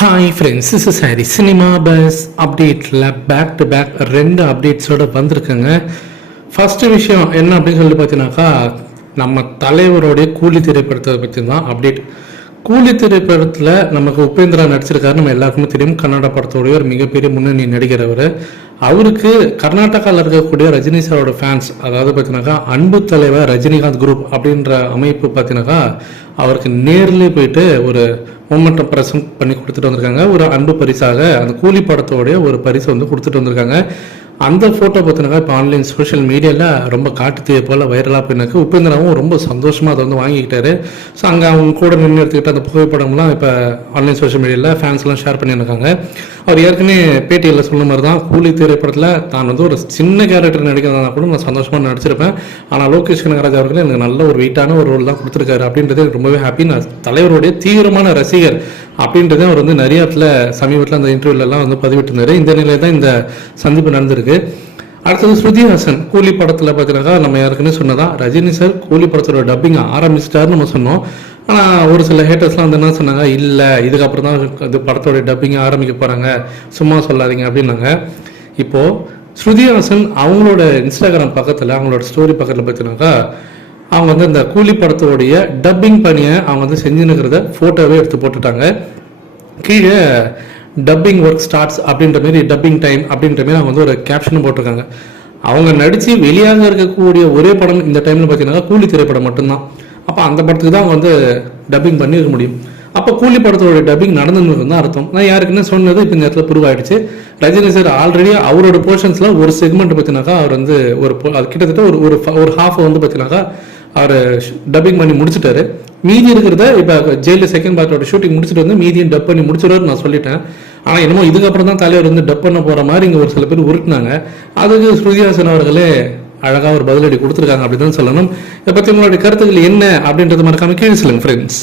Hi friends, this is Harry. Cinema bus அப்டேட்டில் back to back 2 அப்டேட்ஸோடு வந்திருக்குங்க. First விஷயம் என்ன அப்படின்னு சொல்லி பார்த்தீங்கன்னாக்கா, நம்ம தலைவருடைய கூலி திரைப்படத்தை பற்றி தான் அப்டேட். கூலி திரைப்படத்தில் நமக்கு உபேந்திரா நடிச்சிருக்காரு, நம்ம எல்லாருக்குமே தெரியும். கன்னட படத்தோடைய ஒரு மிகப்பெரிய முன்னணி நடிகர் அவர். அவருக்கு கர்நாடகாவில் இருக்கக்கூடிய ரஜினி சாரோட ஃபேன்ஸ், அதாவது பார்த்தீங்கன்னாக்கா அன்பு தலைவர் ரஜினிகாந்த் குரூப் அப்படின்ற அமைப்பு பார்த்தீங்கன்னாக்கா அவருக்கு நேரில் போயிட்டு ஒரு மூமெண்ட்டை ப்ரெசென்ட் பண்ணி கொடுத்துட்டு வந்திருக்காங்க. ஒரு அன்பு பரிசாக அந்த கூலி படத்தோடைய ஒரு பரிசை வந்து கொடுத்துட்டு வந்திருக்காங்க. அந்த ஃபோட்டோ பார்த்தீங்கன்னா இப்போ ஆன்லைன் சோஷியல் மீடியாவில் ரொம்ப காட்டுத்தீய போல் வைரலாக போயிருக்கு. உபேந்திராவும் ரொம்ப சந்தோஷமாக அதை வந்து வாங்கிக்கிட்டாரு. ஸோ அங்கே அவங்க கூட நின்று எடுத்துக்கிட்டு அந்த புகைப்படம்லாம் இப்போ ஆன்லைன் சோஷியல் மீடியாவில் ஃபேன்ஸ்லாம் ஷேர் பண்ணியிருக்காங்க. அவர் ஏற்கனவே பேட்டியில் சொன்ன மாதிரி தான், கூலி திரைப்படத்தில் தான் வந்து ஒரு சின்ன கேரக்டர் நடிக்கிறதா கூட நான் சந்தோஷமாக நடிச்சிருப்பேன். ஆனால் லோகேஷ் கனகராஜ் அவர்கள் எனக்கு நல்ல ஒரு வெயிட்டான ஒரு ரோல் தான் கொடுத்துருக்காரு அப்படின்றது ரொம்பவே ஹாப்பி. நான் தலைவருடைய தீவிரமான ரசிகர் அப்படின்றத அவர் வந்து நிறைய இடத்துல சமீபத்தில் அந்த இன்டர்வியூலாம் வந்து பதிவிட்டிருந்தாரு. இந்த நிலையில் தான் இந்த சந்திப்பு நடந்திருக்கு. அடுத்தது ஸ்ருதிஹாசன் கூலி படத்தில் பார்த்தீங்கன்னாக்கா நம்ம யாருக்குன்னு சொன்னதான், ரஜினி சார் கூலி படத்தோட டப்பிங் ஆரம்பிச்சிட்டாருன்னு நம்ம சொன்னோம். ஆனால் ஒரு சில ஹேட்டர்ஸ்லாம் வந்து என்ன சொன்னாங்க, இல்லை இதுக்கப்புறம் தான் இது படத்தோட டப்பிங் ஆரம்பிக்க போகிறாங்க, சும்மா சொல்லாதீங்க அப்படின்னாங்க. இப்போது ஸ்ருதிஹாசன் அவங்களோட இன்ஸ்டாகிராம் பக்கத்தில், அவங்களோட ஸ்டோரி பக்கத்தில் பார்த்தீங்கன்னாக்கா அவங்க வந்து இந்த கூலி படத்தோடைய டப்பிங் பணியை அவங்க வந்து செஞ்சுன்னுக்கிறத ஃபோட்டோவே எடுத்து போட்டுட்டாங்க. கீழே டப்பிங் ஒர்க் ஸ்டார்ட்ஸ் அப்படின்ற மாரி, டப்பிங் டைம் அப்படின்ற மாரி அவங்க வந்து ஒரு கேப்ஷனும் போட்டிருக்காங்க. அவங்க நடித்து வெளியாக இருக்கக்கூடிய ஒரே படம் இந்த டைமில் பார்த்தீங்கன்னா கூலி திரைப்படம் மட்டும்தான். அப்போ அந்த படத்துக்கு தான் அவங்க வந்து டப்பிங் பண்ணியிருக்க முடியும். அப்போ கூலி படத்தோட டப்பிங் நடந்துன்னு தான் அர்த்தம். நான் யாருக்குன்னு சொன்னது இப்போ இந்த இடத்துல ப்ரூவ் ஆகிடுச்சு. ரஜினி சார் ஆல்ரெடி அவரோட போர்ஷன்ஸில் ஒரு செக்மெண்ட் பார்த்தீங்கன்னாக்கா அவர் வந்து அது கிட்டத்தட்ட ஒரு ஹாஃபை வந்து பார்த்தீங்கன்னாக்கா அவர் டப்பிங் பண்ணி முடிச்சுட்டாரு. மீதி இருக்கிறத இப்போ ஜெயிலில் செகண்ட் பார்ட்டோட ஷூட்டிங் முடிச்சுட்டு வந்து மீதியும் டப் பண்ணி முடிச்சுடுவார் நான் சொல்லிட்டேன். ஆனால் என்னமோ இதுக்கப்புறம் தான் தலைவர் வந்து டப் பண்ண போகிற மாதிரி இங்கே ஒரு சில பேர் உருட்டினாங்க. அதுக்கு ஸ்ருதிஹாசன் அவர்களே அழகாக ஒரு பதிலடி கொடுத்துருக்காங்க அப்படின்னு தான் சொல்லணும். இதை பற்றி உங்களுடைய கருத்துக்கள் என்ன அப்படின்றது மறக்காம கீழே சொல்லுங்க ஃப்ரெண்ட்ஸ்.